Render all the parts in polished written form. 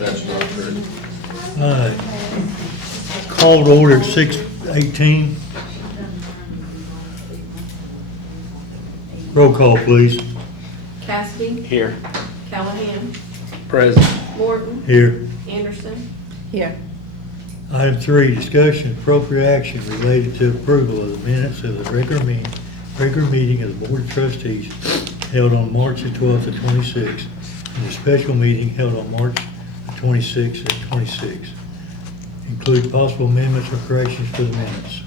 That's not true. Called order at 6:18. Roll call, please. Cassidy, Here. Callahan, Present. Morton, Here. Anderson, Here. Item 3, discussion appropriate action related to approval of the minutes of the regular meeting of the Board of Trustees held on March the 12th of 26, and the special meeting held on March the 26th of 26. Include possible amendments or corrections to the minutes.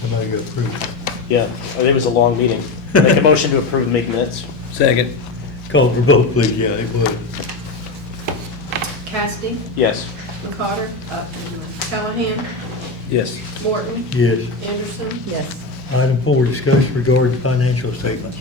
Somebody go approve. Yeah, it was a long meeting. Make a motion to approve meeting minutes. Second. Call for vote, please. Yeah, it would. Cassidy, Yes. McCotter, Callahan, Yes. Morton, Yes. Anderson, Yes. Item 4, discussion regarding financial statements.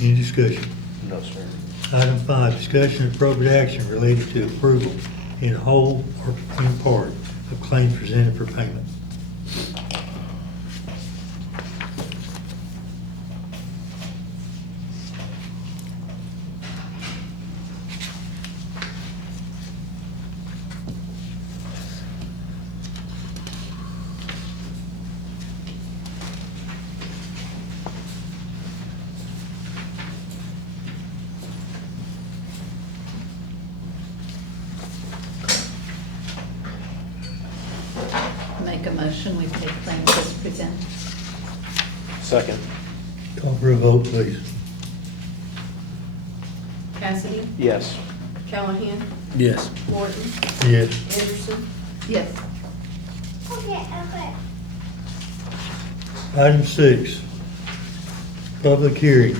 Any discussion? No, sir. Item 5, discussion of appropriate action related to approval in whole or in part of claims presented for payment. Make a motion, we pay claims as presented. Second. Call for a vote, please. Cassidy, Yes. Callahan, Yes. Morton, Yes. Anderson, Yes. Item 6, public hearing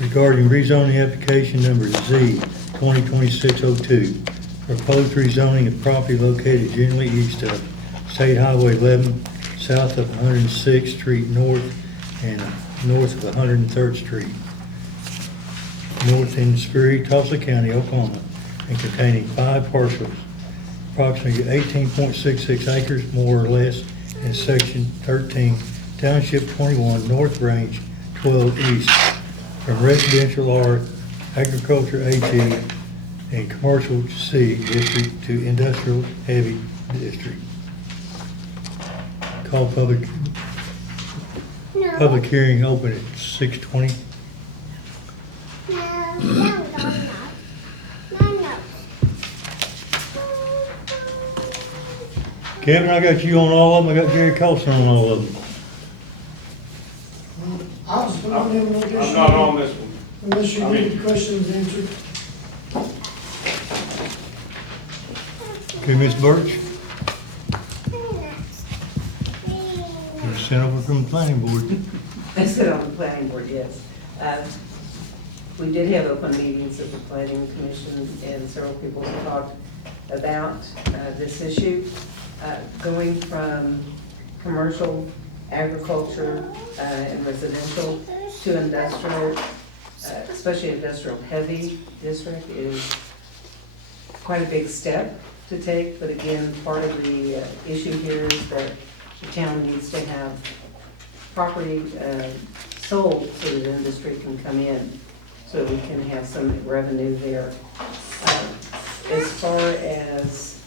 regarding rezoning application number Z 2026-02, proposed rezoning of property located generally east of State Highway 11, south of 106th Street North, and north of 103rd Street, north in Sperry, Tulsa County, Oklahoma, and containing 5 parcels, approximately 18.66 acres, more or less, in Section 13, Township 21, North Range 12 East, from Residential R, Agriculture AG, and Commercial C District to Industrial Heavy District. Call public hearing open at 6:20. Kevin, I got you on all of them. I got Jerry Colson on all of them. I was put on them, I'm not on this one. unless you need the questions answered. Okay, Ms. Birch? You're sent over from the planning board. I sit on the planning board, yes. We did have open meetings of the planning commission, and several people have talked about this issue. Going from commercial agriculture and residential to industrial, especially industrial heavy district is quite a big step to take, but again, part of the issue here is that the town needs to have property sold so that industry can come in, so we can have some revenue there. As far as,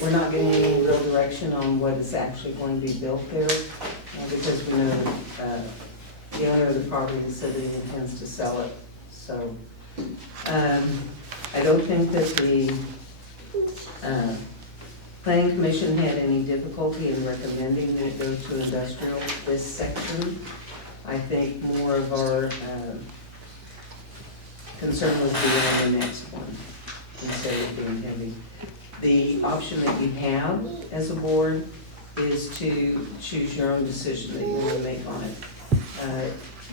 we're not getting any real direction on what is actually going to be built there, because we know the owner of the property said that he intends to sell it, so. I don't think that the planning commission had any difficulty in recommending that it go to industrial, this section. I think more of our concern was on the next one, instead of being heavy. The option that you have as a board is to choose your own decision that you want to make on it.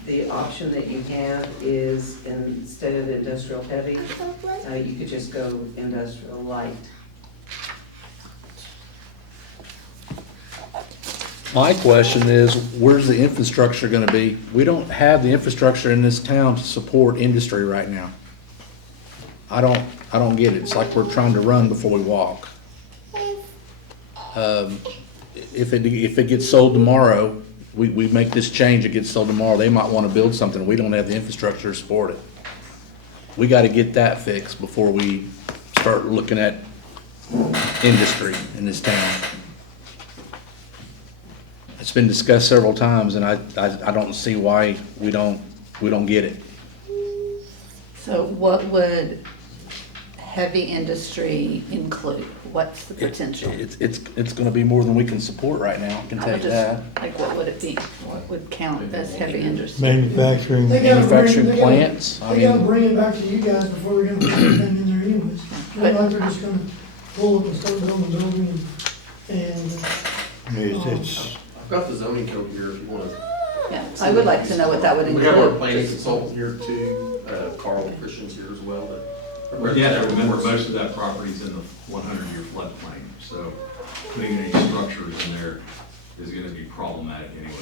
The option that you have is, instead of industrial heavy, you could just go industrial light. My question is, where's the infrastructure gonna be? We don't have the infrastructure in this town to support industry right now. I don't get it. It's like we're trying to run before we walk. If it gets sold tomorrow, we make this change, it gets sold tomorrow, they might wanna build something, we don't have the infrastructure to support it. We gotta get that fixed before we start looking at industry in this town. It's been discussed several times, and I don't see why we don't get it. So what would heavy industry include? What's the potential? It's gonna be more than we can support right now, I can tell you that. Like, what would it be? What would count as heavy industry? Manufacturing. They gotta Manufacturing they gotta- plants, I They gotta mean- bring it back to you guys before they're gonna put anything in there anyways. They're like they're just gonna pull up and start building the building and, It's, I've got the zoning code here if you want to. Yeah, I would like to know what that would We have our include. planning consultant here too, Carl Christian's here as well. But you have to remember, most of that property's in the 100-year floodplain, so putting any structures in there is gonna be problematic anyway.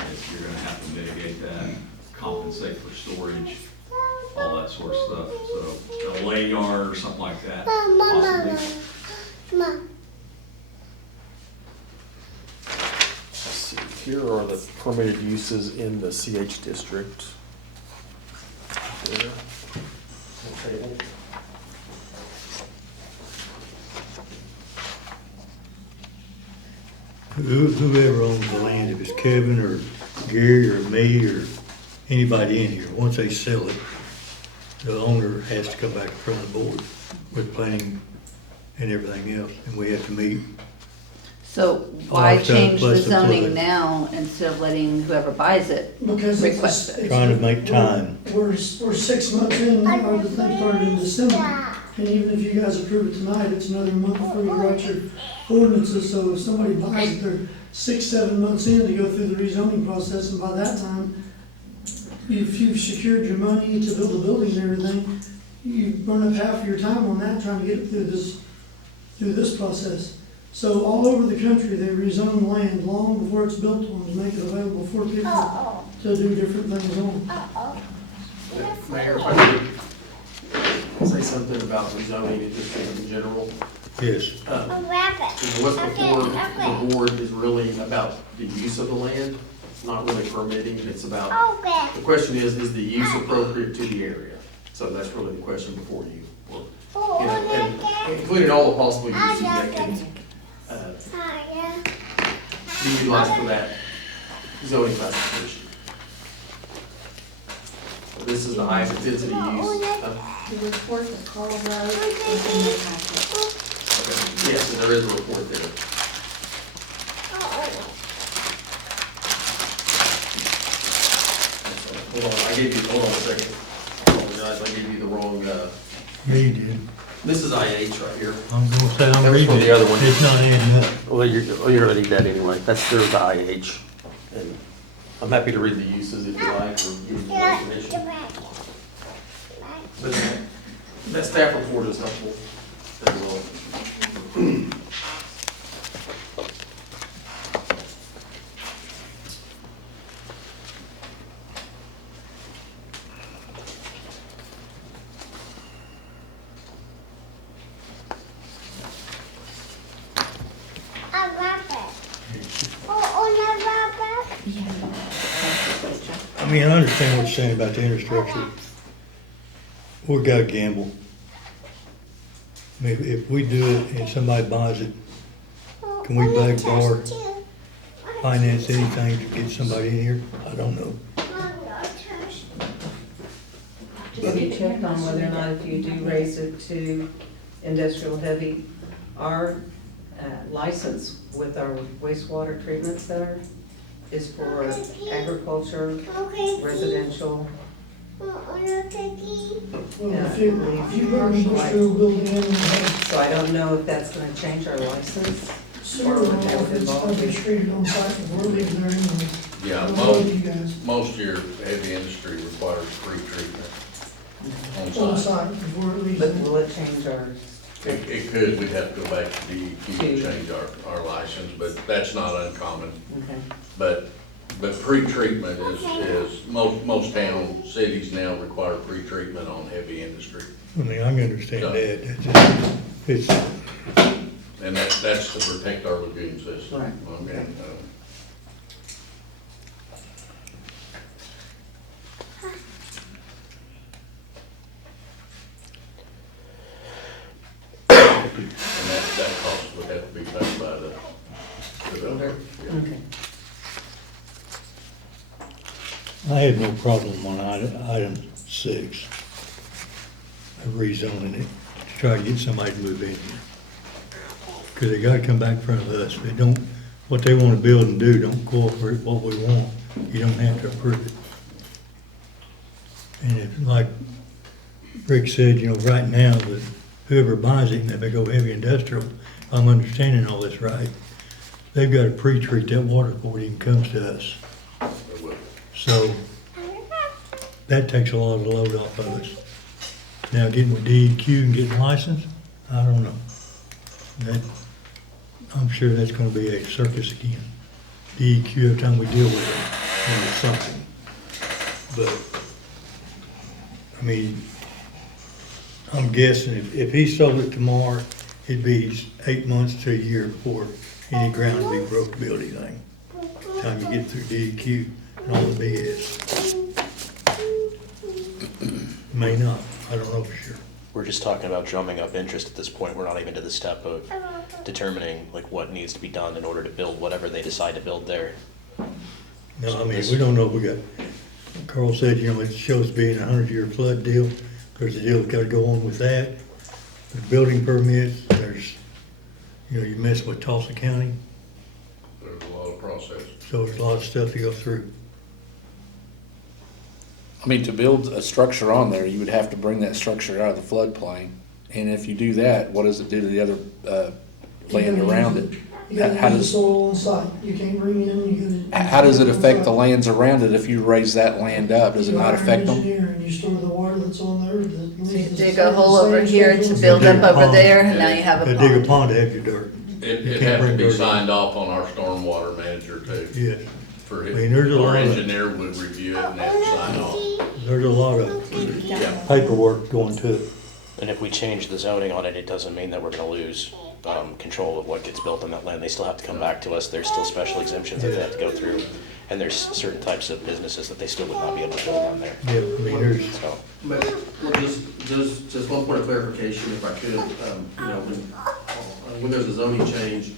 If you're gonna have to mitigate that, compensate for storage, all that sort of stuff, so a lay yard or something like that, possibly. Let's see, here are the permitted uses in the CH district. There. Table. whoever owns the land, if it's Kevin or Gary or me or anybody in here, once they sell it, the owner has to come back in front of the board with planning and everything else, and we have to meet. So why Plus the- change the plus the zoning flood. now instead of letting whoever buys it because request it? Trying to make time. We're 6 months in, our thing started in December. And even if you guys approve it tonight, it's another month before you write your ordinances, so if somebody buys it, they're 6, 7 months in to go through the rezoning process, and by that time, if you've secured your money to build a building and everything, you burn up half your time on that, trying to get through this process. So all over the country, they rezone land long before it's built on to make it available for people to do different things on. Mayor, if I could say something about the zoning in general. Yes. What's before the board is really about the use of the land, not really permitting, it's about, the question is the use appropriate to the area? So that's really the question before you. And including all the possible uses that can be utilized for that zoning classification. This is the highest intensity use. The report that Carl wrote is in the packet. Okay. Yes, and there is a report there. Hold on, hold on a second. I apologize, I gave you the wrong, Me did. this is IH right here. I'm gonna say, I'm That was for reading the other it. one. It's not adding up. Well, you're gonna need that anyway. That's through the IH. And I'm happy to read the uses if you like, or give you more information. But that staff report is helpful as well. I mean, I understand what you're saying about the infrastructure. We gotta gamble. I mean, if we do it and somebody buys it, can we beg, borrow, finance anything to get somebody in here? I don't know. Have you checked on whether or not if you do raise it to industrial heavy, our license with our wastewater treatment center is for agriculture, residential, Well, if you put an industrial building in and have so I don't know if that's gonna change our license. sewer runoff, it's gotta be treated on site before it leaves there anyway. Yeah, I don't know you guys, most of your heavy industry requires pre-treatment on site before it leaves But there. will it change our, It could, we'd have to go back to DEQ to change our license, but that's not uncommon. okay, But pre-treatment is, most town, cities now require pre-treatment on heavy industry. I mean, I can understand that. It's, And that's to protect our lagoon system. Right. Okay. And that cost would have to be paid by the developer. Yeah. okay. I had no problem on item 6, rezoning it, to try to get somebody to move in here. Because they gotta come back in front of us. They don't, what they wanna build and do don't cooperate what we want. You don't have to approve it. And if, like Rick said, you know, right now, that whoever buys it, and if they go heavy industrial, if I'm understanding all this right, they've gotta pre-treat that water before it even comes to us. It would. So that takes a lot of the load off of us. Now, getting with DEQ and getting licensed, I don't know. That, I'm sure that's gonna be a circus again. DEQ, every time we deal with it, and it's something. But, I mean, I'm guessing if he sold it tomorrow, it'd be 8 months to a year before any ground would be broke to build anything. Time you get through DEQ and all the BS. May not, I don't know for sure. We're just talking about drumming up interest at this point. We're not even to the step of determining like what needs to be done in order to build whatever they decide to build there. No, I mean, we don't know if we got, Carl said, you know, it shows being a 100-year flood deal. There's a deal that's gotta go on with that. There's building permits, there's, you know, you mess with Tulsa County, There's a lot of process. so there's a lot of stuff to go through. I mean, to build a structure on there, you would have to bring that structure out of the floodplain. And if you do that, what does it do to the other land around it? You gotta How use the does, soil on site, you can't bring in, you gotta. how does it affect the lands around it if you raise that land up? Does it not affect them? And you store the water that's on there, that. So you dig a hole over here to build up over there, and now you have a Gotta dig a pond. pond to have your dirt. It'd can't have to bring be dirt in. signed off on our stormwater manager too. Yes, For I mean, there's a our lot of- engineer would review it and have to sign off. there's a lot of Yeah. paperwork going to it. And if we change the zoning on it, it doesn't mean that we're gonna lose control of what gets built on that land. They still have to come back to us. There's still special exemptions that they have to go through. And there's certain types of businesses that they still would not be able to build on there. Yeah, I mean, there's, So, But, well, just one point of clarification, if I could, you know, when there's a zoning change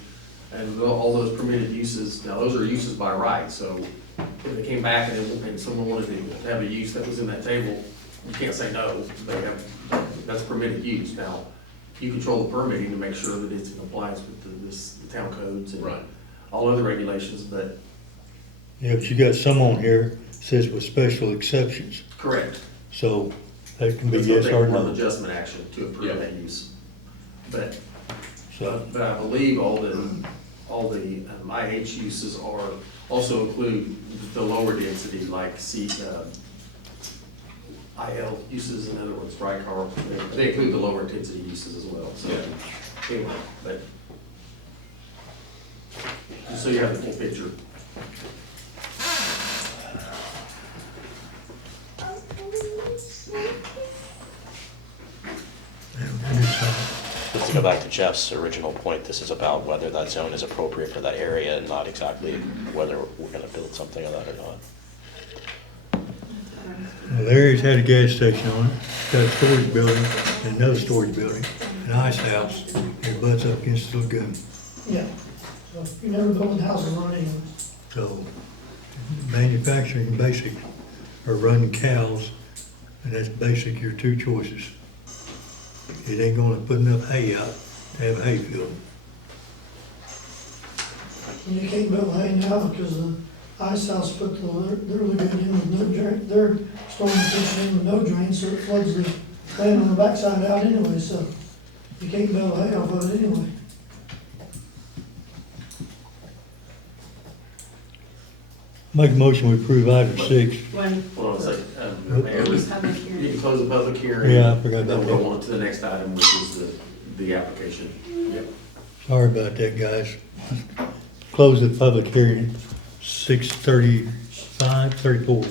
and all those permitted uses, now those are uses by right, so if they came back and someone wanted to have a use that was in that table, you can't say no, they have, that's permitted use. Now, you control the permitting to make sure that it's in compliance with the town codes and Right. all other regulations, but yeah, but you got some on here says with special exceptions, correct. so that can be It's yes gonna or take more no. adjustment action to approve Yeah. that use. But So, But I believe all the IH uses are, also include the lower density, like IL uses, in other words, right, Carl? They include the lower intensity uses as well, so, anyway, but, just so you have the full picture. but to go back to Jeff's original point, this is about whether that zone is appropriate for that area and not exactly whether we're gonna build something on that or not. Well, Larry's had a gas station on it, got a storage building, and another storage building, an ice house, and it butts up against the lagoon. Yeah, so you never build houses on anyways. So manufacturing and basic are running cows, and that's basic your two choices. It ain't gonna put enough hay out to have a hay field. And you can't build hay now because the ice house put their lagoon in with no drain, their storm system in with no drain, so it floods the land on the backside out anyway, so you can't build hay off of it anyway. Make a motion, we approve item 6. When, Hold on a second. Mayor, public you hearing. can close the public hearing. Yeah, I forgot about Then we'll that. go on to the next item, which is the application. Yep. Sorry about that, guys. Close the public hearing, 6:35, 34.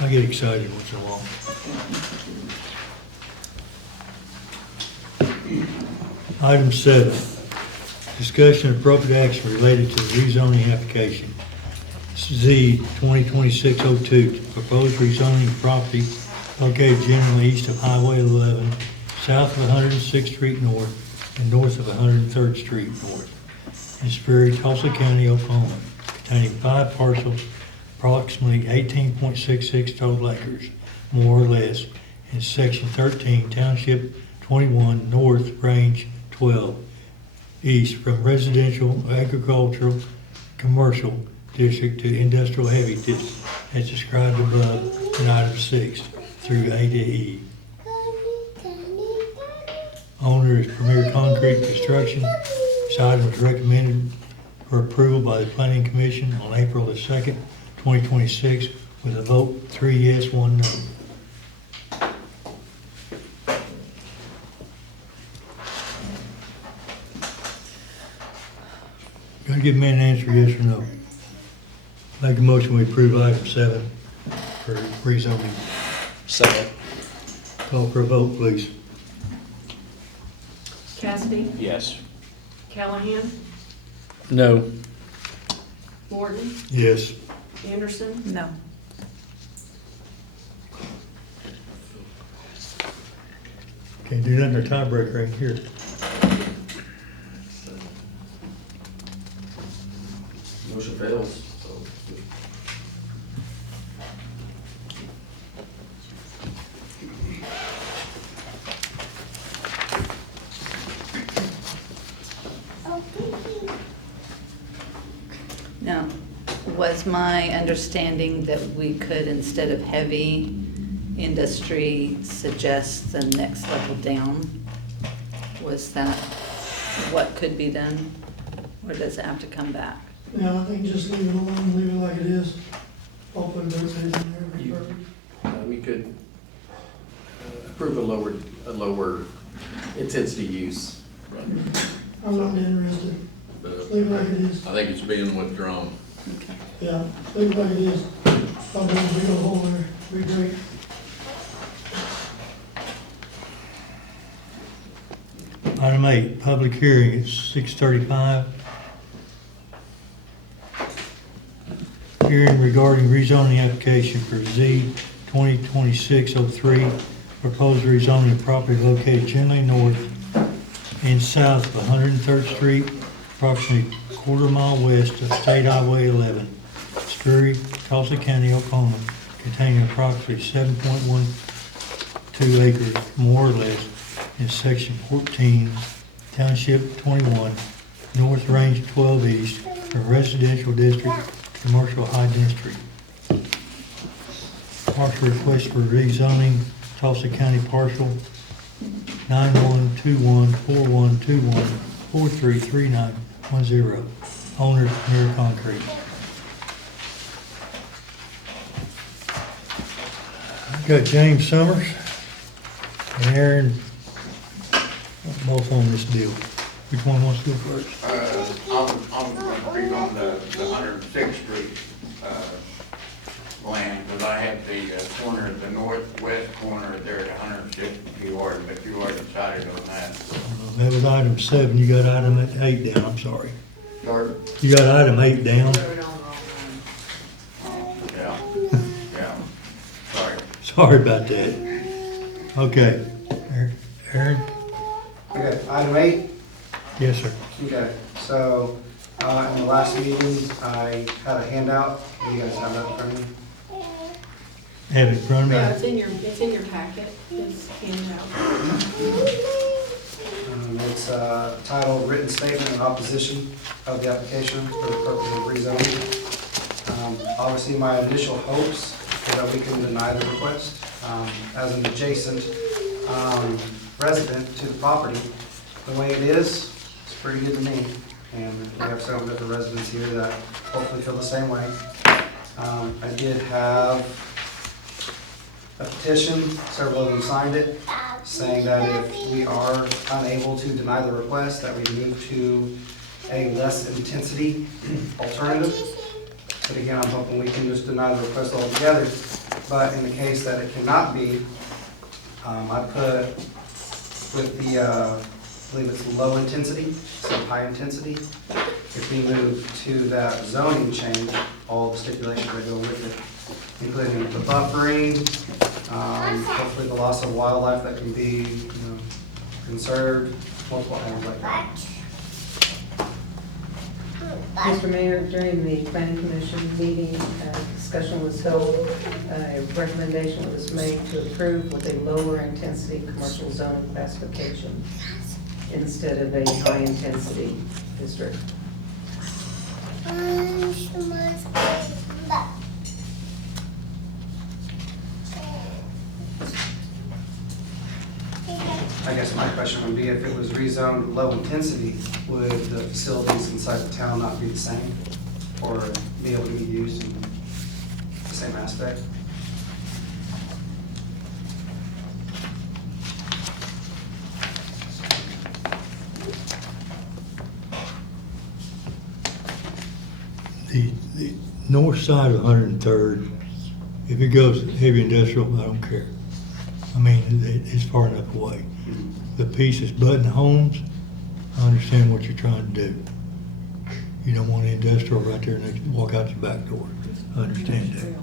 I get excited once in a while. Item 7, discussion of appropriate action related to the rezoning application. Z 2026-02, proposed rezoning of property located generally east of Highway 11, south of 106th Street North, and north of 103rd Street North, in Sperry, Tulsa County, Oklahoma, containing 5 parcels, approximately 18.66 total acres, more or less, in Section 13, Township 21, North, Range 12, east from residential, agricultural, commercial district to industrial heavy district, as described above in item 6 through A to E. Owner is Premier Concrete Construction. This item was recommended for approval by the Planning Commission on April the 2nd, 2026, with a vote 3 yes, 1 no. Gotta give me an answer, yes or no. Make a motion, we approve item 7 for rezoning. Second. Call for a vote, please. Cassidy, Yes. Callahan, No. Morton, Yes. Anderson, No. Can't do nothing, our tiebreaker ain't here. Motion fails, so. Now, was my understanding that we could, instead of heavy industry, suggest the next level down? Was that what could be done? Or does it have to come back? Yeah, I think just leave it alone, leave it like it is. I'll put dirt beds in there, it'll be perfect. We could approve a lower intensity use. I'm not interested, leave it like it is. I think it's being withdrawn. Okay. Yeah, leave it like it is. I'll do a big old hole there, be great. Item 8, public hearing at 6:35. Hearing regarding rezoning application for Z 2026-03, proposed rezoning of property located generally north and south of 103rd Street, approximately quarter mile west of State Highway 11, Sperry, Tulsa County, Oklahoma, containing approximately 7.12 acres, more or less, in Section 14, Township 21, North Range 12 East, from residential district to commercial high density. Partial request for rezoning Tulsa County partial 91214121433910. Owner Premier Concrete. Got James Summers and Aaron both on this deal. Which one wants to go first? I'm gonna read on the 106th Street, land, because I have the corner, the northwest corner there at 106th, you already decided on that. That was item 7. You got item 8 down, I'm sorry. Or, You got item 8 down. yeah, yeah. Sorry about that. Okay. Aaron? Okay, item 8. Yes, sir. Okay, so, in the last meeting, I had a handout. Do you guys have that in front of you? Have it in front of me? Yeah, it's in your packet, it's handed out. It's titled Written Statement in Opposition of the Application for the Purpose of Rezoning. Obviously, my initial hopes is that we can deny the request. As an adjacent resident to the property, the way it is, it's pretty good to me. And we have several different residents here that hopefully feel the same way. I did have a petition, several of them signed it, saying that if we are unable to deny the request, that we move to a less intensity alternative. But again, I'm hoping we can just deny the request altogether. But in the case that it cannot be, I put with the, I believe it's low intensity, so high intensity. If we move to that zoning change, all the stipulations that go with it, including the buffering, hopefully the loss of wildlife that can be, conserved, multiple items like that. Mr. Mayor, during the planning commission meeting, discussion was held, a recommendation was made to approve with a lower intensity commercial zone classification instead of a high intensity district. I guess my question would be, if it was rezoned low intensity, would the facilities inside the town not be the same? Or be able to be used in the same aspect? The north side of 103rd, if it goes heavy industrial, I don't care. I mean, it's far enough away. The piece is Button Homes, I understand what you're trying to do. You don't want industrial right there next, walk out your back door. I understand that.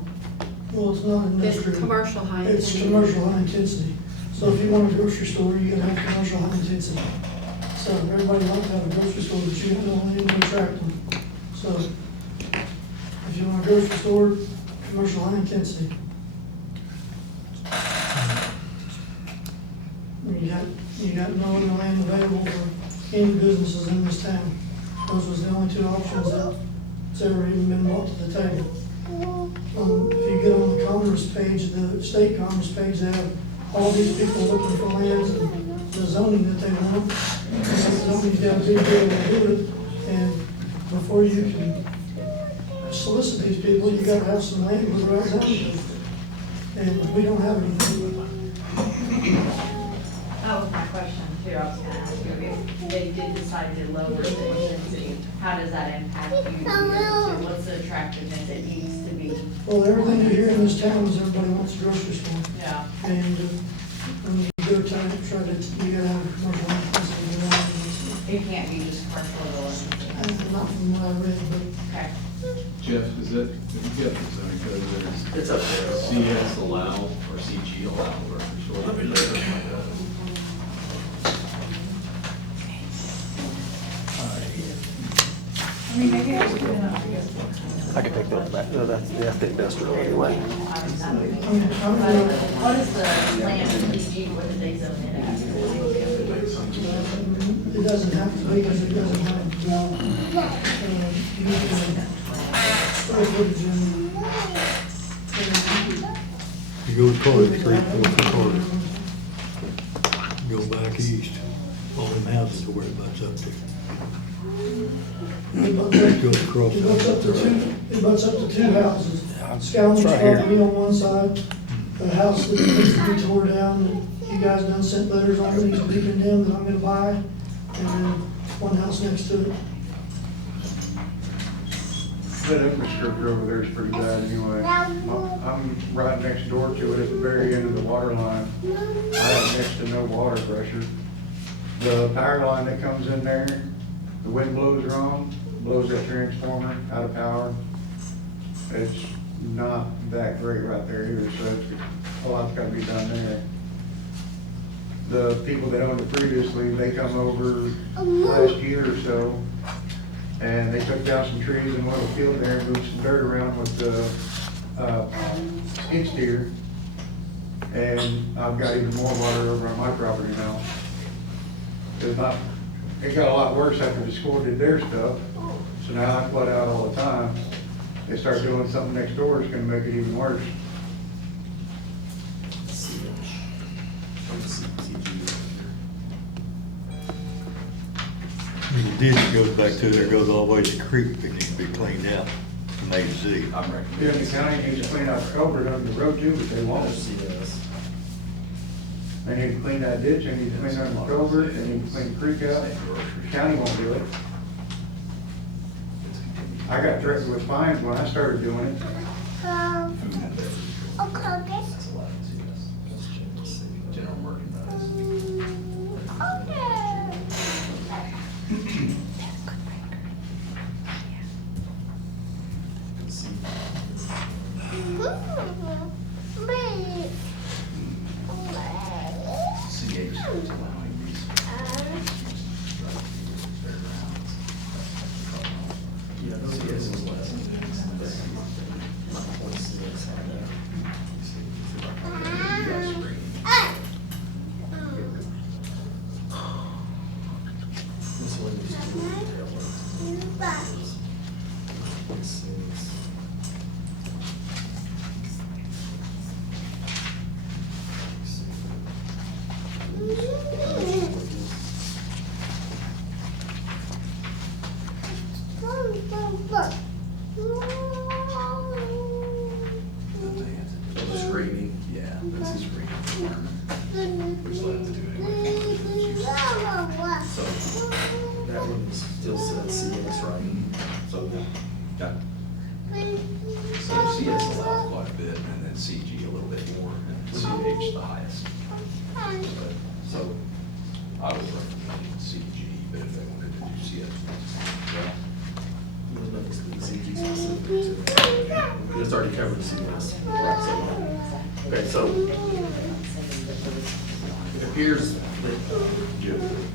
Well, it's not It's industrial. commercial high It's intensity. commercial high intensity. So if you want a grocery store, you gotta have commercial high intensity. So everybody likes to have a grocery store, but you don't want to attract them. So if you want a grocery store, commercial high intensity. You got no other land available for any businesses in this town. Those was the only two options that's ever even been brought to the table. If you get on the commerce page, the state commerce page, they have all these people looking for lands and the zoning that they want. And the zoning's got to be able to do it, and before you can solicit these people, you gotta have some land with the right zoning. And we don't have anything. That was my question too, I was gonna ask you, if they did decide to lower the intensity, how does that impact you? What's the attractiveness it needs to be? Well, everything you hear in this town is everybody wants a grocery store. Yeah. And when you go try to, you gotta have a commercial intensity. It can't be just commercial or. Not from what I read, but Okay. Jeff, is it, if you get the zoning code, It's up there. there's CS allow or CG allow grocery store, let me look at that. I mean, maybe I should do it. I can take that back, no, that's the industrial anyway. What is the land in DG, what did they zone in at? it doesn't have to be, because it doesn't have to square footage in. You go to Carter Street, go to Carter. Go back east, all them houses are where it butts up to. It butts across. it butts up to two houses. Scoundrel's property on one side, the house that needs to be tore down, that you guys done sent letters on, that needs to be condemned, that I'm gonna buy, and then one house next to it. That infrastructure over there is pretty bad anyway. I'm right next door to it at the very end of the water line. I have next to no water pressure. The power line that comes in there, the wind blows wrong, blows that transformer out of power. It's not that great right there either, so it's a lot's gotta be done there. The people that owned it previously, they come over last year or so, and they took down some trees in one of the field there and moved some dirt around with the, skid steer. And I've got even more water over on my property now. It got a lot worse after the school did their stuff, so now I flood out all the time. They start doing something next door, it's gonna make it even worse. The ditch goes back to there, goes all the way to the creek, it needs to be cleaned out from A to Z. I'm Yeah, recommending. the county needs to clean out the culvert under the road too, but they won't. They need to clean that ditch, they need to clean out the culvert, they need to clean the creek out. The county won't do it. I got threatened with fines when I started doing it. General merchandise. CH is allowing these. Yeah, those are is less. The screening, yeah, that's a screening requirement, which they'll have to do anyway. So that one still says CS, right? So, Yeah. So CS allows quite a bit, and then CG a little bit more, and CH the highest. But, so I would recommend CG, but if they wanted to do CS, well, there's nothing CG specific to it. It's already covered the CS. Okay, so it appears that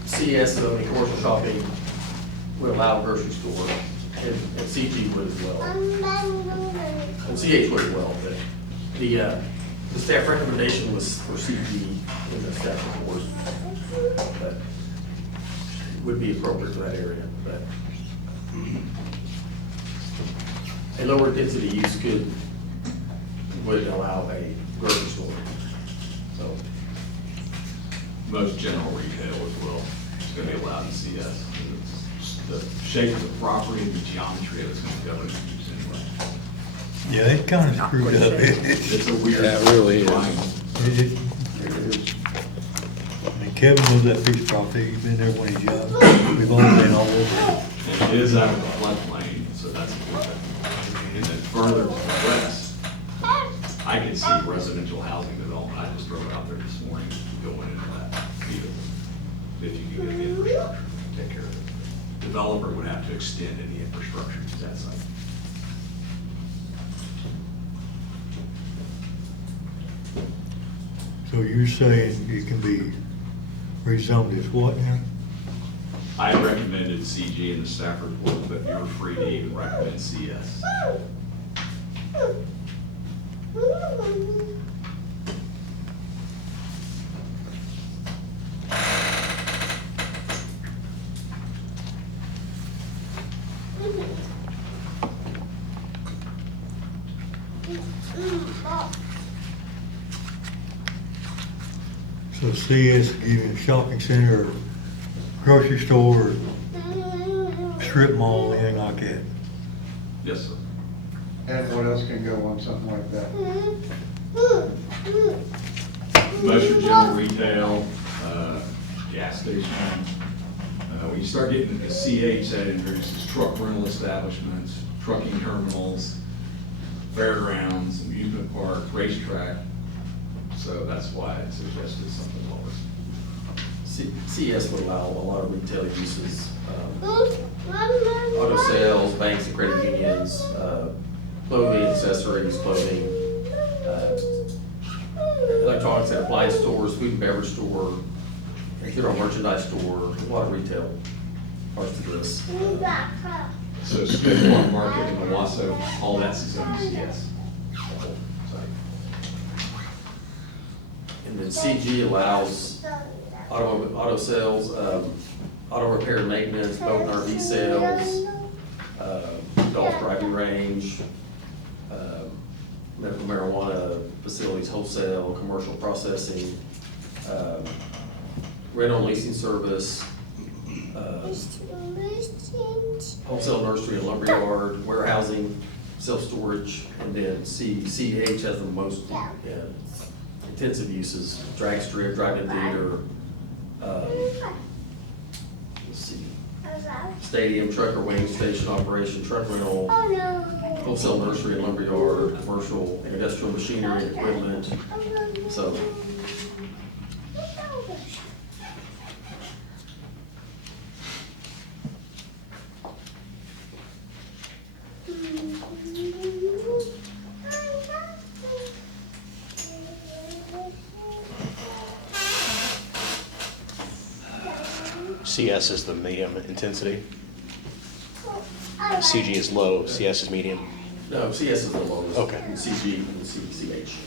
CS, though, in commercial shopping, would allow a grocery store, and CG would as well. And CH would as well, but the staff recommendation was for CG in the staff report. But would be appropriate for that area, but a lower density use would allow a grocery store. So most general retail as well, it's gonna be allowed in CS. The shape of the property, the geometry of it's gonna go into use anyway. Yeah, it's kind of screwed up. It's a weird. Yeah, it really is. triangle. It- I mean, Kevin knows that piece of property, he's been there when he's young, we've all been all over it. It is out of the floodplain, so that's a good thing. And then further to the west, I can see residential housing development. I just drove out there this morning going into that field. If you could get the infrastructure to take care of it. Developer would have to extend any infrastructure to that site. So you're saying it can be rezoned as what now? I recommended CG in the staff report, but you're free to even recommend CS. So CS give you a shopping center, or grocery store, or strip mall, anything like that? Yes, sir. And what else can go on something like that? Most are general retail, gas stations. When you start getting into CH, that introduces truck rental establishments, trucking terminals, fairgrounds, amusement park, racetrack. So that's why I suggested something lower. CS would allow a lot of retail uses, auto sales, banks and credit unions, clothing, accessories, clothing, electronics and appliance stores, food and beverage store, general merchandise store, a lot of retail parts of this. So Smith Farm Market in Owasso, all that's zone CS. And then CG allows auto sales, auto repair and maintenance, boat and RV sales, golf driving range, medical marijuana facilities wholesale, commercial processing, rental leasing service, wholesale nursery and lumberyard, warehousing, self-storage, and then CH has the most intensive uses, drag strip, drive-in theater, let's see, stadium, truck or wing station operation, truck rental, wholesale nursery and lumberyard, commercial and industrial machinery and equipment, so. CS is the medium intensity. CG is low, CS is medium. No, CS is the lowest. Okay. And CG and CH.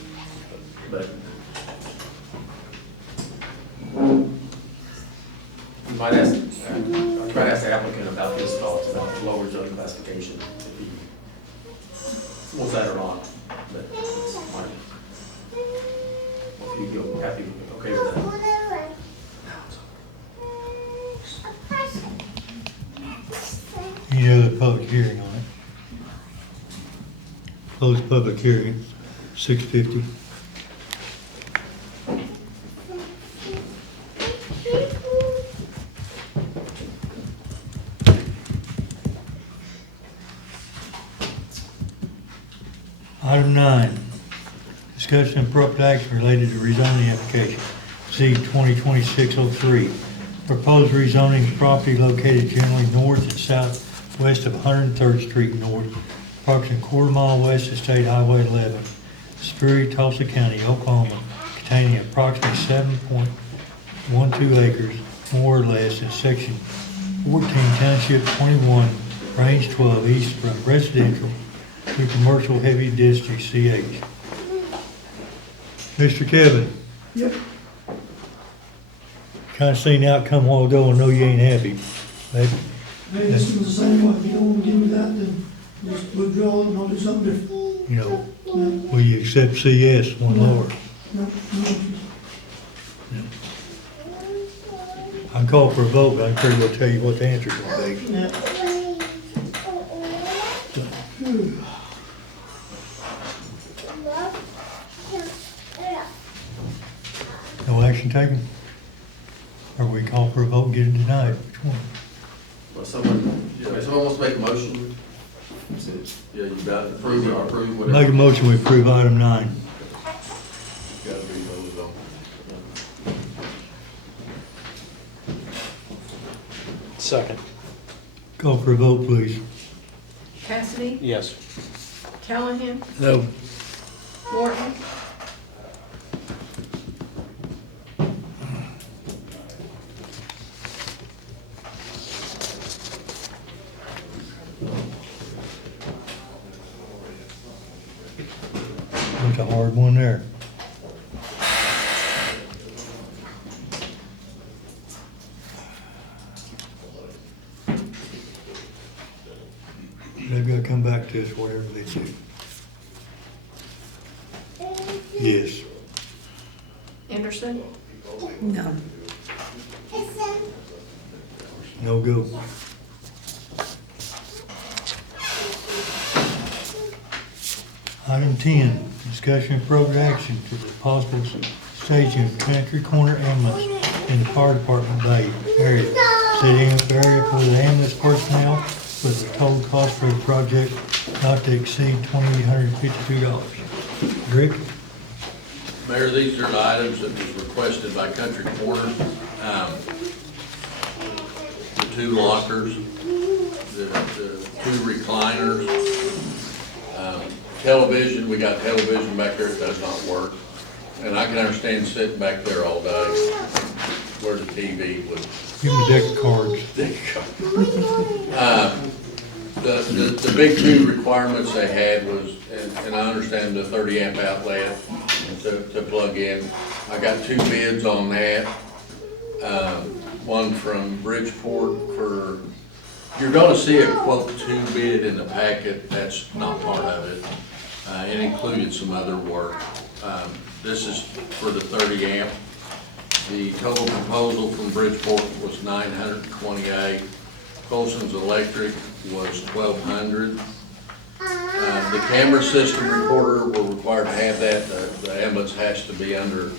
But you might ask, I try to ask the applicant about his thoughts about the lower zoning classification, if he wants that or not, but it's fine. If you go happy, okay with that. Any other public hearing on it? Close public hearing, 6:50. Item 9, discussion and appropriate action related to rezoning application, C 2026-03. Proposed rezoning of property located generally north and southwest of 103rd Street North, approximately quarter mile west of State Highway 11, Sperry, Tulsa County, Oklahoma, containing approximately 7.12 acres, more or less, in section 14, Township 21, Range 12, east from residential to commercial heavy district, CH. Mr. Kevin? Yep. Kind of seen the outcome a while ago and know you ain't happy. Hey, this one's the same way. If you don't want to give me that, then just withdraw it and I'll do something different. You know, No, will you accept CS, one lower? no, no. I can call for a vote, but I can pretty well tell you what the answer's gonna be. Yeah. No action taken? Or we call for a vote and get it denied? Which one? Well, someone wants to make a motion. Yeah, you got it, approve or approve, whatever. Make a motion, we approve item 9. Gotta be voted on. Second. Call for a vote, please. Cassidy, Yes. Callahan, No. Morton, That's a hard one there. They've got to come back to us, whatever they say. Yes. Anderson, No. No go. Item 10, discussion and appropriate action to the possible staging of Country Corner ambulance in the fire department area. Setting up area for the ambulance personnel with the total cost for the project not to exceed $2,852. Rick? Mayor, these are the items that was requested by Country Corner. The 2 lockers, the 2 recliners, television, we got television back there, it does not work. and I can understand sitting back there all day where the TV would. Give me a deck of cards. The big two requirements they had was, and I understand the 30 amp outlet to plug in. I got 2 bids on that. One from Bridgeport for, you're gonna see a quote 2 bid in the packet, that's not part of it. It included some other work. This is for the 30 amp. The total proposal from Bridgeport was $928. Colson's Electric was $1,200. The camera system recorder, we're required to have that. The ambulance has to be under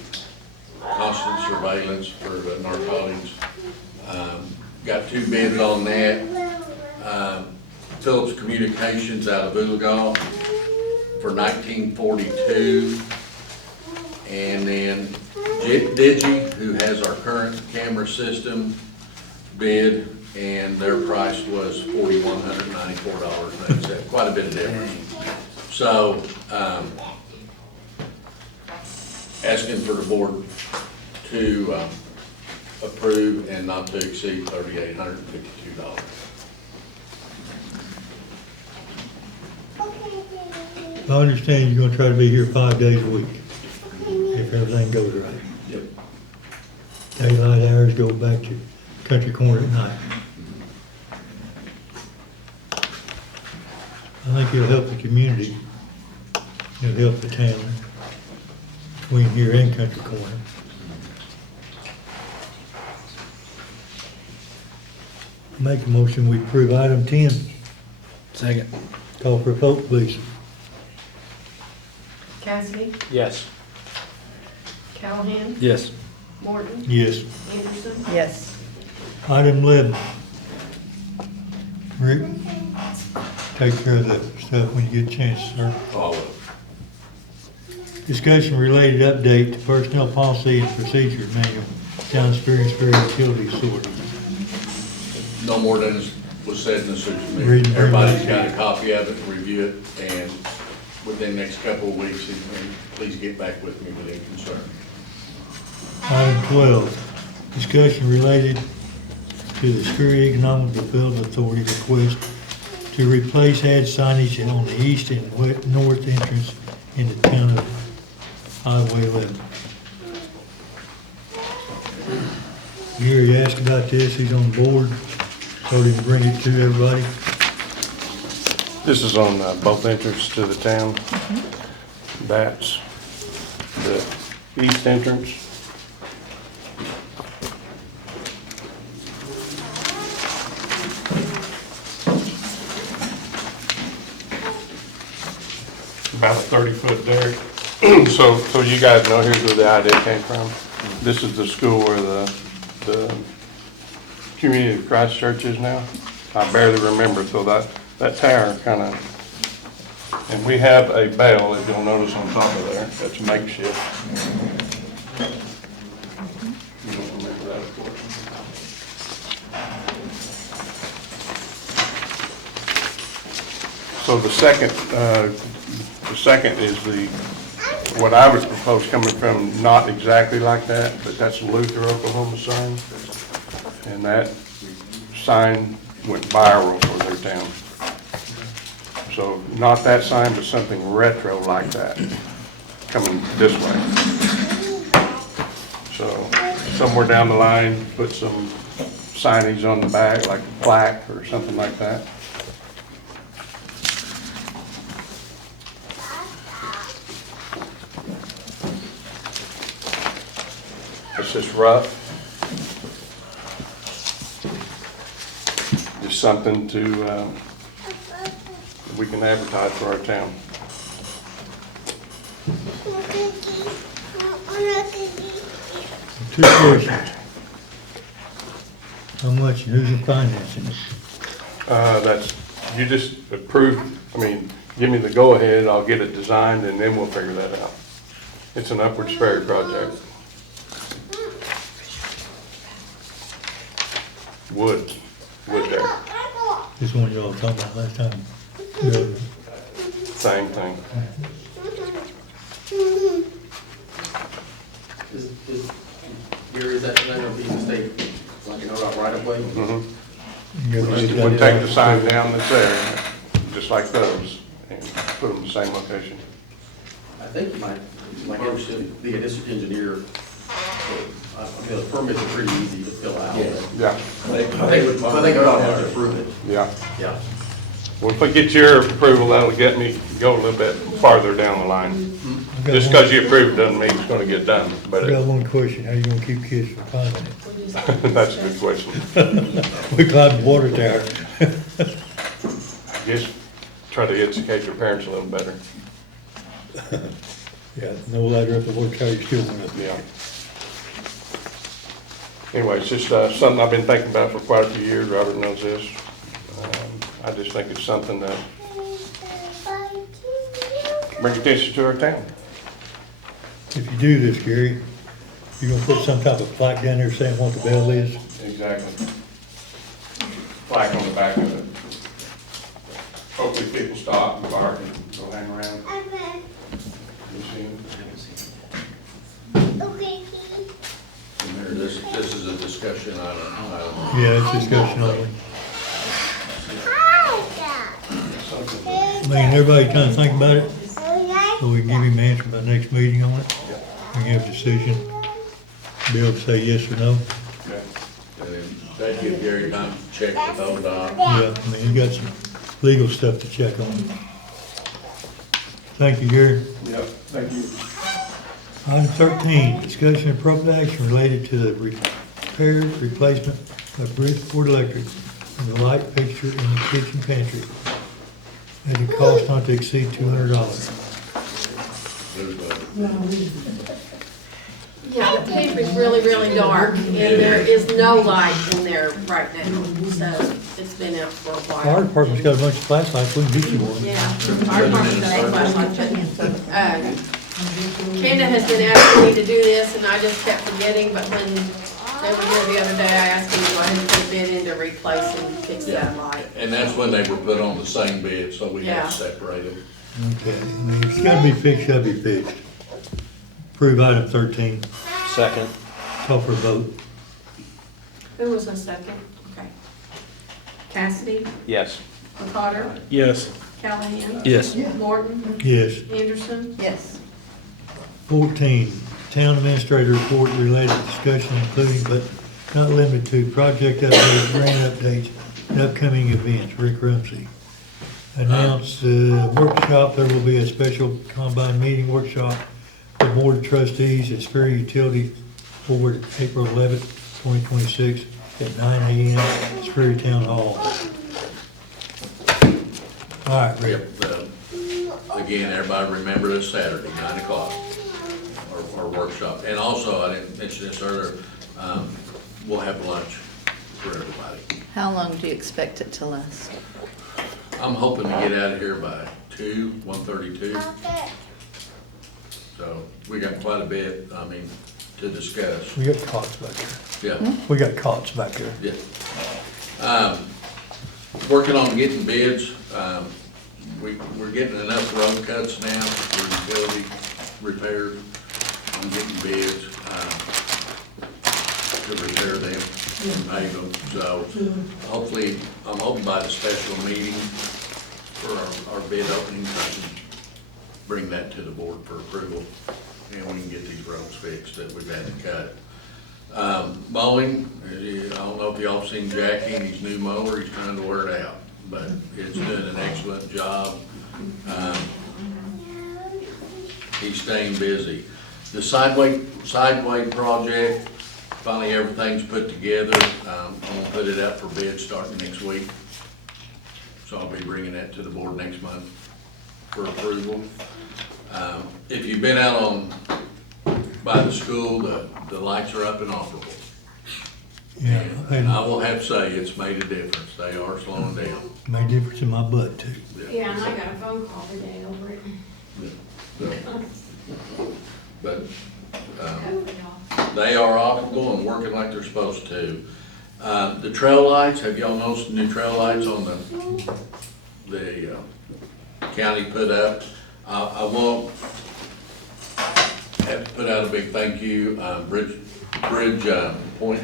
constant surveillance for the narcotics. Got 2 bids on that. Phillips Communications out of Oologah for $1942. And then Digi, who has our current camera system, bid, and their price was $4,194. Quite a bit of difference. So, asking for the board to approve and not to exceed $3,852. I understand you're gonna try to be here 5 days a week, if everything goes right. Yep. Daylight hours go back to country corner at night. I think it'll help the community, it'll help the town, between here and country corner. Make a motion, we approve item 10. Second. Call for a vote, please. Cassidy, Yes. Callahan, Yes. Morton, Yes. Anderson, Yes. Item 11. Rick, take care of that stuff when you get a chance, sir. All of it. Discussion related update to personnel policy and procedure manual, Town Sperry Utility Authority. No more than was said in the super Read meeting. and bring Everybody's back. got a copy of it, review it, and within the next couple of weeks, and please get back with me with any concern. Item 12, discussion related to the Sperry Economic Development Authority request to replace ad signage on the east and north entrance in the town of Highway 11. Gary asked about this, he's on the board, told him to bring it to everybody. This is on both entrances to the town. That's the east entrance. About a 30-foot derrick. So you guys know, here's where the idea came from. This is the school where the Community of Christ Church is now. I barely remember, so that tower kind of, and we have a bell, as you'll notice on top of there, that's makeshift. You don't remember that, of course. So the second is what I would propose coming from, not exactly like that, but that's a Luther, Oklahoma sign. And that sign went viral for their town. So not that sign, but something retro like that, coming this way. So somewhere down the line, put some signage on the back, like a plaque or something like that. It's just rough. Just something to, we can advertise for our town. Two questions. How much and who's financing it? That's, you just approve, give me the go-ahead, I'll get it designed, and then we'll figure that out. It's an upward Sperry project. Wood there, This one y'all talked about last time. Yeah. same thing. Gary, is that gonna be the state, like, about right of way? Mhm. You We gotta just get would that take the sign down that's there, just like those, and put them in the same location. I think you might, like, the district engineer, I mean, the permits are pretty easy to fill out. Yeah, I think I'll have to approve it. yeah. Yeah. Well, if we get your approval, that'll get me, go a little bit farther down the line. I got Just one- because you approve doesn't mean it's gonna get done, but I got one question, how you gonna keep kids from climbing that's a good question. it? We climbed the water tower. Just try to educate your parents a little better. Yeah, no ladder up the water tower, you still went up. Yeah. Anyway, it's just something I've been thinking about for quite a few years. Robert knows this. I just think it's something that brings attention to our town. If you do this, Gary, you gonna put some type of plaque down there saying what the bell is? Exactly. Plaque on the back of it. Hopefully people stop and bark and go hang around. You see 'em? Mayor, this is a discussion item. Yeah, it's discussion only. I mean, everybody kind of think about it, so we can give him an answer by next meeting on it. We can have a decision, be able to say yes or no. Okay. And then that'd give Gary time to check with ODOT. Yeah, I mean, you got some legal stuff to check on. Thank you, Gary. Yep, thank you. Item 13, discussion of appropriate action related to the repair, replacement of Bridgeport Electric and the light fixture in the kitchen pantry at a cost not to exceed $200. Yeah, the pantry's really, really dark, and there is no light in there right now, so it's been out for a Fire while. department's got a bunch of flashlights, we can get you one. Yeah, our department's got a flashlight, but, Kenda has been asking me to do this, and I just kept forgetting, but when they were here the other day, I asked him to go ahead and put a bid in to replace and fix that light. And that's when they were put on the same bid, so we had Yeah. to separate them. Okay, I mean, if it's gotta be fixed, gotta be fixed. Approve item 13, Second. call for a vote. Who was the second? Okay. Cassidy, Yes. McCotter, Yes. Callahan. Yes. Morton, Yes. Anderson. Yes. 14, town administrator report related discussion including but not limited to project updates, grant updates, and upcoming events. Rick Rumsey. Announce workshop, there will be a special combined meeting workshop for Board of Trustees at Sperry Utility Board, April 11th, 2026 at 9 a.m. at Sperry Town Hall. All right, Rick. Yep, again, everybody remember this Saturday, 9 o'clock, our workshop. And also, I didn't mention this earlier, we'll have lunch for everybody. How long do you expect it to last? I'm hoping to get out of here by 1:32. So we got quite a bit, to discuss. We got cots back there. Yeah. We got cots back there. Yeah. Working on getting bids. We're getting enough road cuts now for utility repairs. I'm getting bids to repair them and pave them. So hopefully, I'm hoping by the special meeting for our bid opening, I can bring that to the board for approval, and we can get these roads fixed that we've had to cut. Mowing, I don't know if y'all seen Jackie and his new mower, he's trying to wear it out, but it's doing an excellent job. He's staying busy. The sideway project, finally everything's put together. I'm gonna put it out for bid starting next week. So I'll be bringing that to the board next month for approval. If you've been out by the school, the lights are up and operable. Yeah, And I will have to say, it's made a difference. They are slowing down. made a difference in my butt too. Yeah, and I got a phone call today over it. But they are operable and working like they're supposed to. The trail lights, have y'all noticed the new trail lights on the county put up? I won't have to put out a big thank you. Bridge Point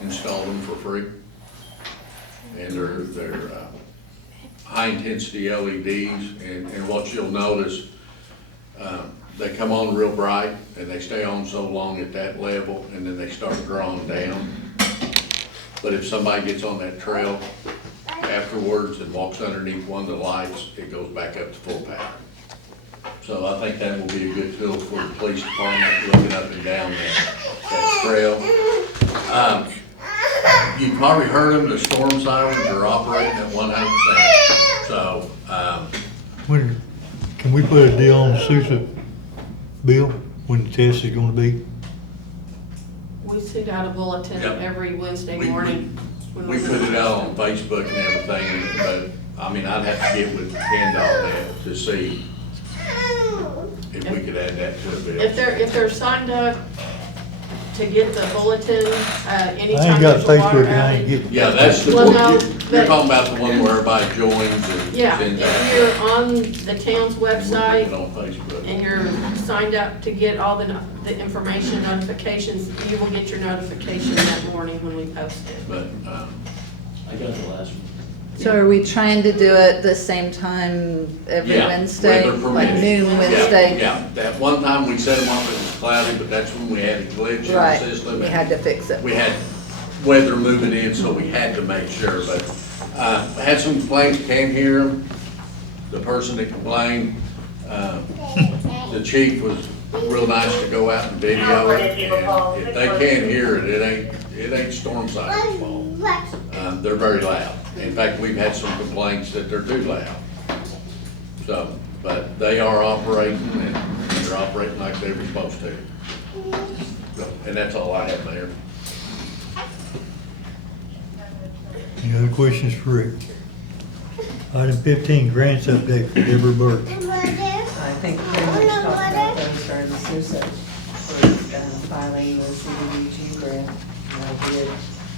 installed them for free. And they're high-intensity LEDs, and what you'll notice, they come on real bright, and they stay on so long at that level, and then they start drawing down. But if somebody gets on that trail afterwards and walks underneath one of the lights, it goes back up to full power. So I think that will be a good tool for the police department looking up and down that trail. You've probably heard them, the storm sirens are operating at 100%. So, When, can we put a deal on the Sousa bill when the test is gonna be? We send out a bulletin Yep. every Wednesday We- morning. when we put it out on Facebook and everything, but, I mean, I'd have to get with Kendall then to see if we could add that to the bill. If they're signed up to get the bulletin, I anytime ain't got there's a water Facebook, I ain't outage. getting. Yeah, that's the Well, one, no, you're but- talking about the one where everybody joins and Yeah, sends out. if you're on the town's We're website putting it on Facebook. and you're signed up to get all the information notifications, you will get your notification that morning when we post it. But, I got the last one. So are we trying to do it the same time every yeah, Wednesday? weather Like permitting. noon Yeah, Wednesday? Yeah, that one time we set them up, it was cloudy, but that's when we had a glitch in Right, the system. we had to fix it. We had weather moving in, so we had to make sure, but, I had some complaints, can't hear them. The person that complained, the chief was real nice to go out and video it, and if they can't hear it, it ain't storm sirens' fault. They're very loud. In fact, we've had some complaints that they're too loud. So, but they are operating, and they're operating like they were supposed to. So, and that's all I have, Mayor. Any other questions for Rick? Item 15, grants update for Deborah Burke. I think pretty much talked about those during the Sousa for filing the CDBG grant. And I did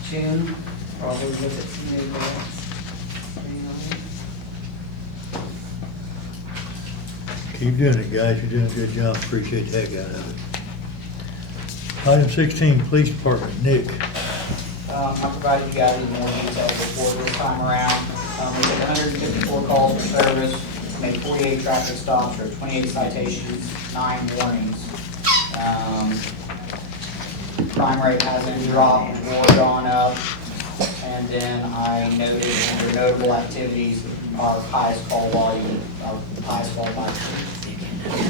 June, probably look at some new grants. Keep doing it, guys, you're doing a good job, appreciate the heck out of it. Item 16, police department, Nick. I'll provide you guys with more detail before this time around. We took 154 calls for service, made 48 traffic stops, or 28 citations, 9 warnings. Crime rate hasn't dropped or gone up. And then I noted under notable activities, our highest call volume, our highest call volume,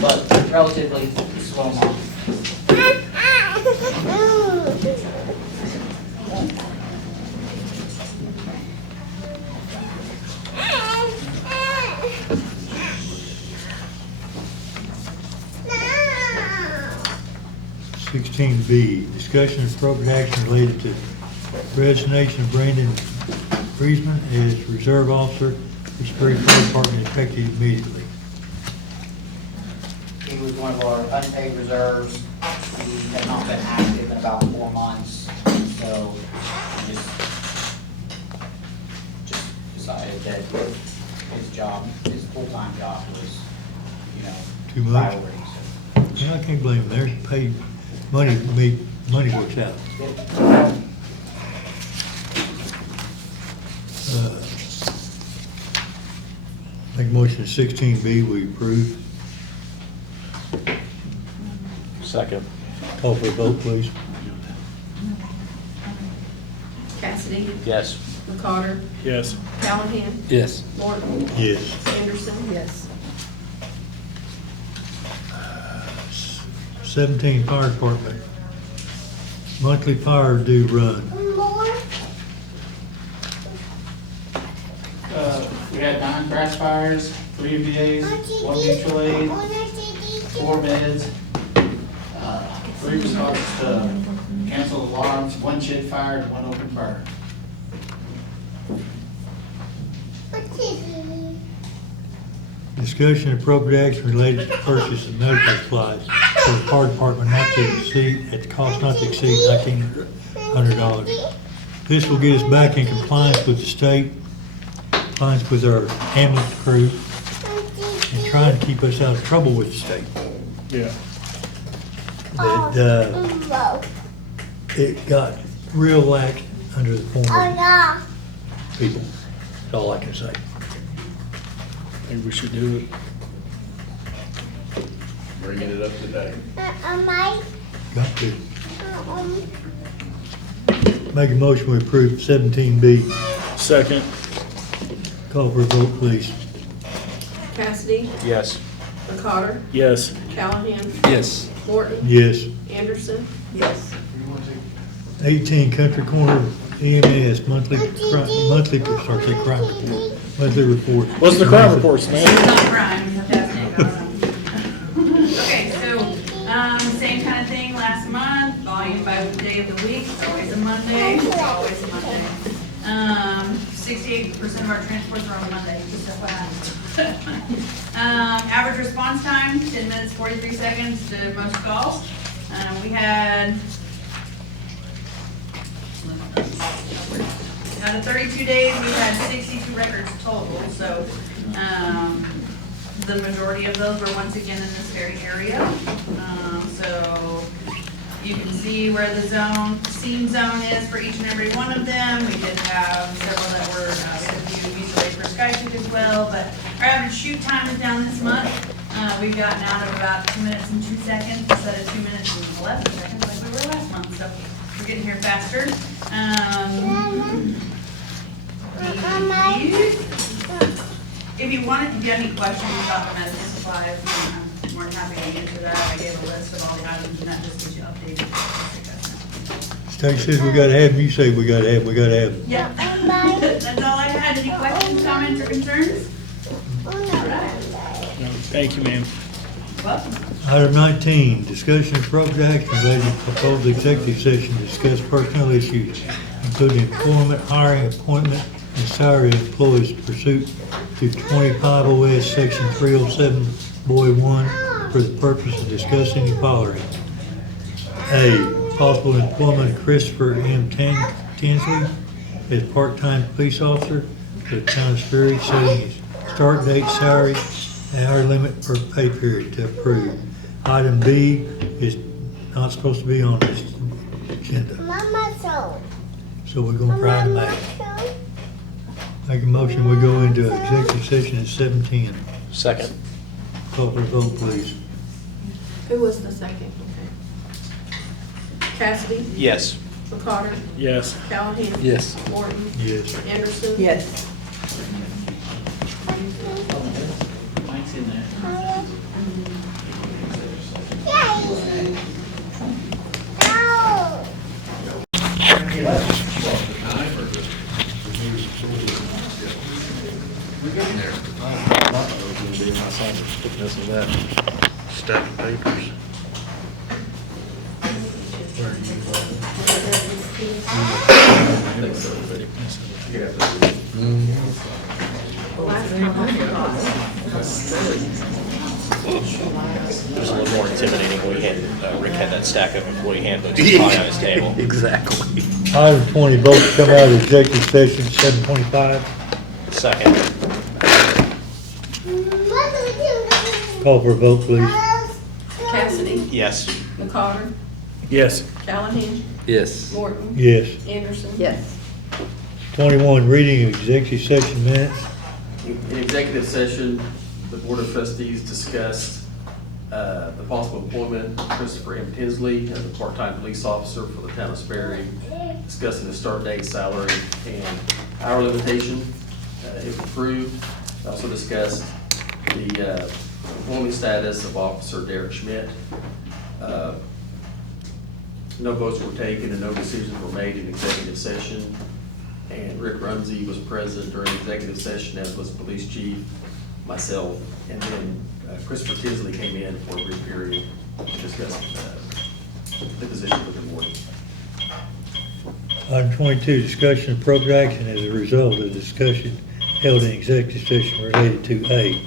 but relatively slow month. 16B, discussion of appropriate action related to resignation of Brandon Friesman as reserve officer for Sperry Fire Department effective immediately. He was one of our unpaid reserves. He had not been active in about 4 months, so we just decided that his job, his full-time job was, Too much? priority. Yeah, I can't blame him, there's paid, money works out. Make a motion 16B, we approve. Second. Call for a vote, please. Cassidy, Yes. McCarter, Yes. Callahan, Yes. Morton, Yes. Anderson. Yes. 17, fire department. Monthly fire due run. We had 9 grass fires, 3 VAs, 1 mutual aid, 4 beds, 3 responses to cancel alarms, 1 shed fire, and 1 open burn. Discussion of appropriate action related to purchase of medical supplies for the fire department not to exceed, at the cost not to exceed $1,900. This will get us back in compliance with the state, compliance with our ambulance crew, and trying to keep us out of trouble with the state. Yeah. that, it got real lax under the former people. That's all I can say. Maybe we should do it. Bringing it up today. Got to. Make a motion we approve 17B. Second. Call for a vote, please. Cassidy, Yes. McCotter, Yes. Callahan, Yes. Morton, Yes. Anderson, Yes. 18 Country Corner EMS monthly crime report. Monthly report. What's the crime report, Samantha? It's not crime, you have to ask Nick. Okay, so, same kind of thing last month, volume by day of the week, it's always a Monday, it's always a Monday. 68% of our transports are on Monday, just FYI. Average response time, 10 minutes, 43 seconds to most calls. We had, out of 32 days, we had 62 records total, so, the majority of those were once again in the Sperry area. So you can see where the scene zone is for each and every one of them. We did have several that were, we had a few mutually for Sky Shoot as well, but our average shoot time is down this month. We've gotten out of about 2 minutes and 2 seconds instead of 2 minutes and 11 seconds like we were last month, so we're getting here faster. If you wanted, if you had any questions about the medical supplies, I'm more than happy to answer that. I gave a list of all the items and that just gives you updated. State says we gotta have them, you say we gotta have them. Yeah, that's all I had. Any questions, comments, or concerns? Thank you, ma'am. Welcome. Item 19, discussion of appropriate action related to proposed executive session to discuss personnel issues, including employment, hiring, appointment, and salary of employees pursuant to 25 OS Section 307, Boy 1, for the purpose of discussing the following. A, possible employment of Christopher M. Tinsley as part-time police officer for the town of Sperry, setting his start date, salary, and hour limit per pay period to approve. Item B is not supposed to be on this agenda. So we're gonna try to make a motion, we go into executive session at 7:10. Second. Call for a vote, please. who was the second? Okay. Cassidy, Yes. McCotter, Yes. Callahan. Yes. Morton, Yes. Anderson. Yes. Stack of papers. It was a little more intimidating when we had, Rick had that stack of employee handbooks on his table. Exactly. Item 20, vote to come out of executive session, 7:25. Second. Call for a vote, please. Cassidy, Yes. McCotter, Yes. Callahan, Yes. Morton. Yes. Anderson. Yes. 21, reading of executive session minutes. In executive session, the Board of Trustees discussed the possible employment of Christopher M. Tinsley as a part-time police officer for the town of Sperry, discussing the start date, salary, and hour limitation, if approved. Also discussed the employment status of Officer Derek Schmidt. No votes were taken and no decisions were made in executive session. And Rick Rumsey was present during executive session, as was police chief, myself, and then Christopher Tinsley came in for a brief period to discuss the position of the board. Item 22, discussion of appropriate action as a result of the discussion held in executive session related to A,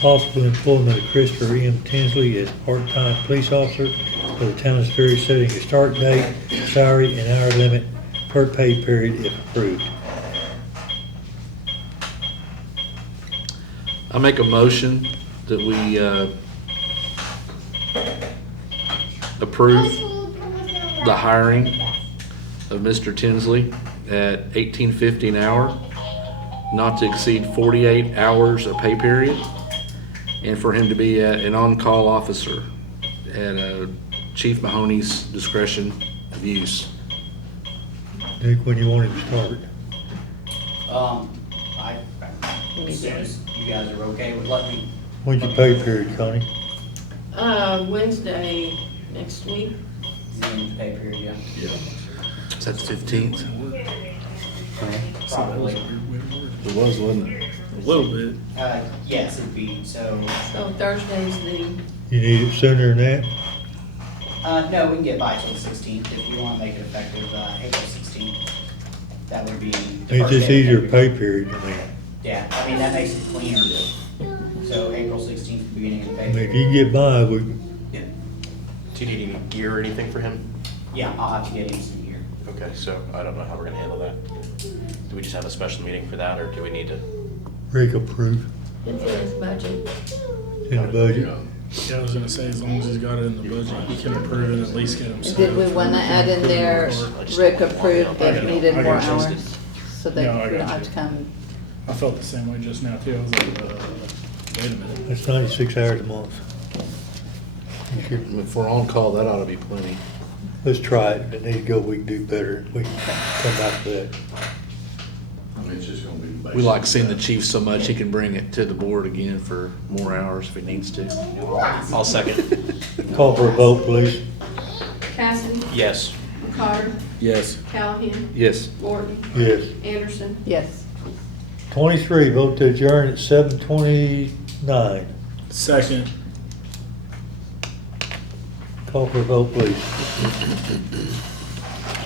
possible employment of Christopher M. Tinsley as part-time police officer for the town of Sperry, setting a start date, salary, and hour limit per pay period if approved. I make a motion that we approve the hiring of Mr. Tinsley at $18.50 an hour, not to exceed 48 hours a pay period, and for him to be an on-call officer at Chief Mahoney's discretion of use. Nick, when you want him to start? As soon as you guys are okay with letting me, When's your pay period, Connie? Wednesday next week. then pay period, yeah. Is that the 15th? Probably. It was, wasn't it? A little bit. Yes, it'd be, so, So Thursday's the, You need it sooner than that? no, we can get by till the 16th if you want to make it effective, April 16th. That would be. the It's first just day of easier February. pay period, I mean. Yeah, I mean, that makes it cleaner. So April 16th, beginning of the I pay mean, if period. you can get by, we, Yeah. Do you need any gear or anything for him? Yeah, I'll have to get him some gear. Okay, so I don't know how we're gonna handle that. Do we just have a special meeting for that, or do we need to? Rick approve it's in his budget. in the budget. Yeah, I was gonna say, as long as he's got it in the budget, he can approve and at least get him set Did up we for want to add in there, Rick approved if needed more hours? So that No, I we don't got have you. to come, I felt the same way just now too. I was like, wait a minute. That's 96 hours a month. You should- If we're on call, that ought to be plenty. Let's try it. If it needs to go, we can do better. We can come back to that. I mean, it's just gonna be. We like seeing the chief so much, he can bring it to the board again for more hours if he needs to. I'll second. Call for a vote, please. Cassidy, Yes. Carter, Yes. Callahan, Yes. Gordon, Yes. Anderson. yes. 23, vote to adjourn at 7:29. Second. Call for a vote, please.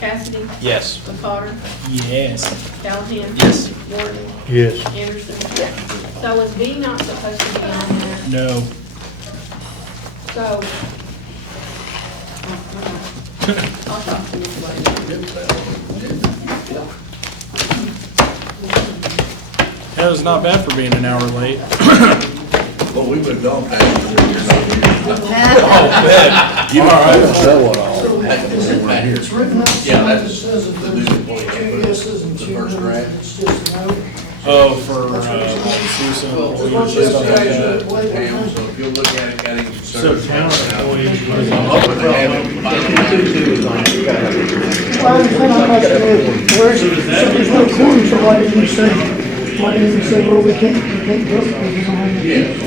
Cassidy, Yes. Carter, Yes. Callahan. Yes. Gordon, Yes. Anderson. So is B not supposed to be on there? No. So. I'll talk to you later. That was not bad for being an hour late. Well, we would dump that. You don't know what all. It's written out, so Yeah, it that's says if the there's new employee. two yeses and The two first noes, draft. it's just a no. Oh, for, Susan. Well, employees what's and this stuff like guy that. do? Wait, wait, Town, wait. so if you look at it, got any So concerns. town employees- I'm hoping to have it by Well, I understand how much it is. Where's, so there's no quorum, so why didn't you say, why didn't you say, well, we can't do it because we don't have. Yeah.